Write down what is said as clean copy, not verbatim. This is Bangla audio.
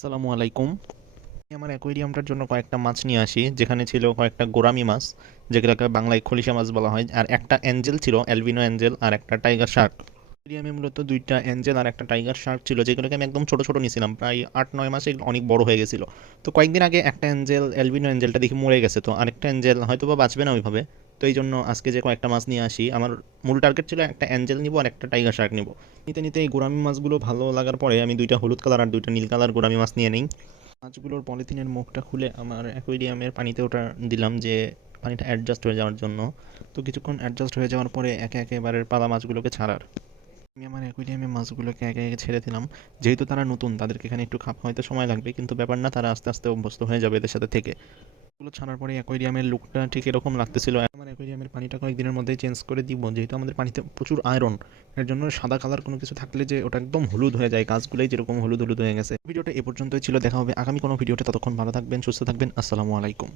আসসালামু আলাইকুম। আমি আমার অ্যাকোয়ারিয়ামটার জন্য কয়েকটা মাছ নিয়ে আসি, যেখানে ছিল কয়েকটা গোরামি মাছ, যেগুলোকে বাংলায় খলিশা মাছ বলা হয়, আর একটা অ্যাঞ্জেল ছিল, অ্যালবিনো অ্যাঞ্জেল, আর একটা টাইগার শার্ক। অ্যাকোয়ারিয়ামে মূলত দুইটা অ্যাঞ্জেল আর একটা টাইগার শার্ক ছিল, যেগুলোকে আমি একদম ছোট ছোট নিয়েছিলাম, প্রায় 8-9 মাসে এগুলো অনেক বড় হয়ে গেছিলো। তো কয়েকদিন আগে একটা অ্যাঞ্জেল, অ্যালবিনো অ্যাঞ্জেলটা দেখি মরে গেছে, তো আরেকটা অ্যাঞ্জেল হয়তো বা বাঁচবে না ওইভাবে। তো এই জন্য আজকে যে কয়েকটা মাছ নিয়ে আসি, আমার মূল টার্গেট ছিল একটা অ্যাঞ্জেল নিব আর একটা টাইগার শার্ক নিব। নিতে নিতে এই গোরামি মাছগুলো ভালো লাগার পরে আমি দুইটা হলুদ কালার আর দুইটা নীল কালার গোরামি মাছ নিয়ে নিই। মাছগুলোর পলিথিনের মুখটা খুলে আমার অ্যাকোয়ারিয়ামের পানিতে ওটা দিলাম, যে পানিটা অ্যাডজাস্ট হয়ে যাওয়ার জন্য। তো কিছুক্ষণ অ্যাডজাস্ট হয়ে যাওয়ার পরে একে একে এবারের পালা মাছগুলোকে ছাড়ার। আমি আমার অ্যাকোয়ারিয়ামে মাছগুলোকে একে একে ছেড়ে দিলাম। যেহেতু তারা নতুন, তাদেরকে এখানে একটু খাপ হয়তো সময় লাগবে, কিন্তু ব্যাপার না, তারা আস্তে আস্তে অভ্যস্ত হয়ে যাবে এদের সাথে থেকে। এগুলো ছাড়ার পরে অ্যাকোয়ারিয়ামের লুকটা ঠিক এরকম লাগতেছিল। আমার অ্যাকোয়ারিয়ামের পানিটা কয়েকদিনের মধ্যেই চেঞ্জ করে দিব, যেহেতু আমাদের পানিতে প্রচুর আয়রন। এর জন্য সাদা কালার কোনো কিছু থাকলে যে ওটা একদম হলুদ হয়ে যায়, গাছগুলোই যেরকম হলুদ হলুদ হয়ে গেছে। ভিডিওটা এ পর্যন্তই ছিল, দেখা হবে আগামী কোনো ভিডিওতে। ততক্ষণ ভালো থাকবেন, সুস্থ থাকবেন। আসসালামু আলাইকুম।